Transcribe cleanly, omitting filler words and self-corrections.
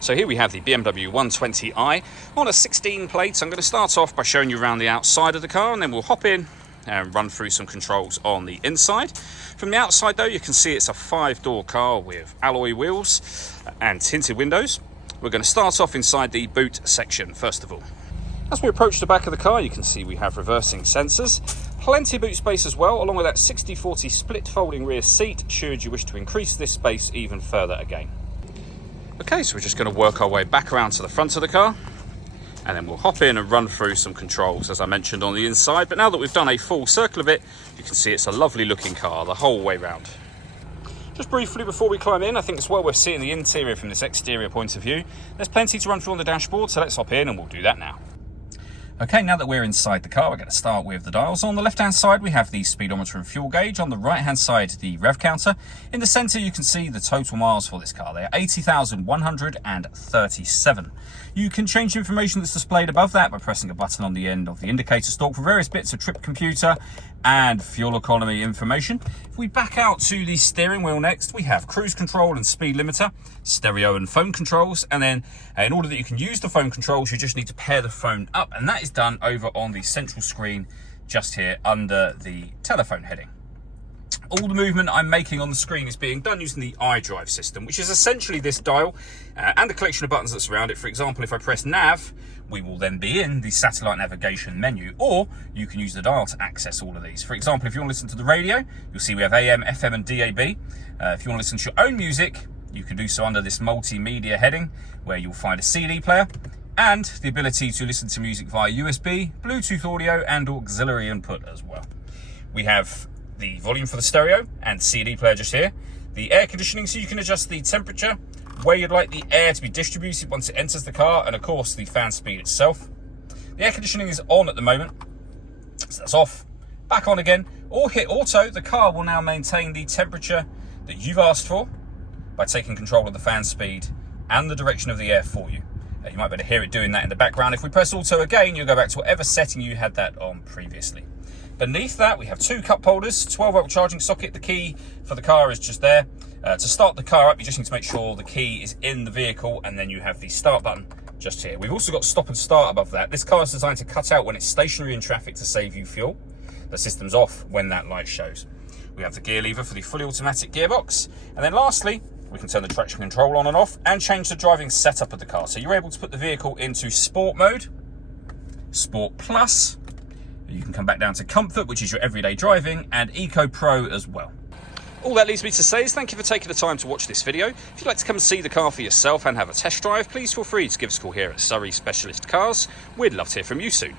So here we have the BMW 120i on a 16 plate. I'm going to start off by showing you around the outside of the car, and then we'll hop in and run through some controls on the inside. From the outside though, you can see it's a 5-door car with alloy wheels and tinted windows. We're going to start off inside the boot section first of all. As we approach the back of the car, you can see we have reversing sensors, plenty of boot space as well, along with that 60/40 split folding rear seat should you wish to increase this space even further again. Okay, so we're just going to work our way back around to the front of the car, and then we'll hop in and run through some controls as I mentioned on the inside. But now that we've done a full circle of it, you can see it's a lovely looking car the whole way round. Just briefly before we climb in, I think it's well worth seeing the interior from this exterior point of view. There's plenty to run through on the dashboard, so let's hop in and we'll do that now. Okay, now that we're inside the car, we're going to start with the dials. On the left-hand side, we have the speedometer and fuel gauge. On the right-hand side, the rev counter. In the centre, you can see the total miles for this car. They are 80,137. You can change the information that's displayed above that by pressing a button on the end of the indicator stalk for various bits of trip computer and fuel economy information. If we back out to the steering wheel next, we have cruise control and speed limiter, stereo and phone controls, and then in order that you can use the phone controls, you just need to pair the phone up, and that is done over on the central screen just here under the telephone heading. All the movement I'm making on the screen is being done using the iDrive system, which is essentially this dial and a collection of buttons that surround it. For example, if I press nav, we will then be in the satellite navigation menu, or you can use the dial to access all of these. For example, if you want to listen to the radio, you'll see we have AM, FM and DAB. If you want to listen to your own music, you can do so under this multimedia heading, where you'll find a CD player and the ability to listen to music via USB, Bluetooth audio and auxiliary input as well. We have the volume for the stereo and CD player just here. The air conditioning, so you can adjust the temperature, where you'd like the air to be distributed once it enters the car, and of course the fan speed itself. The air conditioning is on at the moment, so that's off, back on again, or hit auto. The car will now maintain the temperature that you've asked for by taking control of the fan speed and the direction of the air for you. You might be able to hear it doing that in the background. If we press auto again, you'll go back to whatever setting you had that on previously. Beneath that, we have 2 cup holders, 12-volt charging socket. The key for the car is just there. To start the car up, you just need to make sure the key is in the vehicle, and then you have the start button just here. We've also got stop and start above that. This car is designed to cut out when it's stationary in traffic to save you fuel. The system's off when that light shows. We have the gear lever for the fully automatic gearbox. And then lastly, we can turn the traction control on and off and change the driving setup of the car. So you're able to put the vehicle into Sport mode, Sport Plus. You can come back down to Comfort, which is your everyday driving, and Eco Pro as well. All that leaves me to say is thank you for taking the time to watch this video. If you'd like to come and see the car for yourself and have a test drive, please feel free to give us a call here at Surrey Specialist Cars. We'd love to hear from you soon.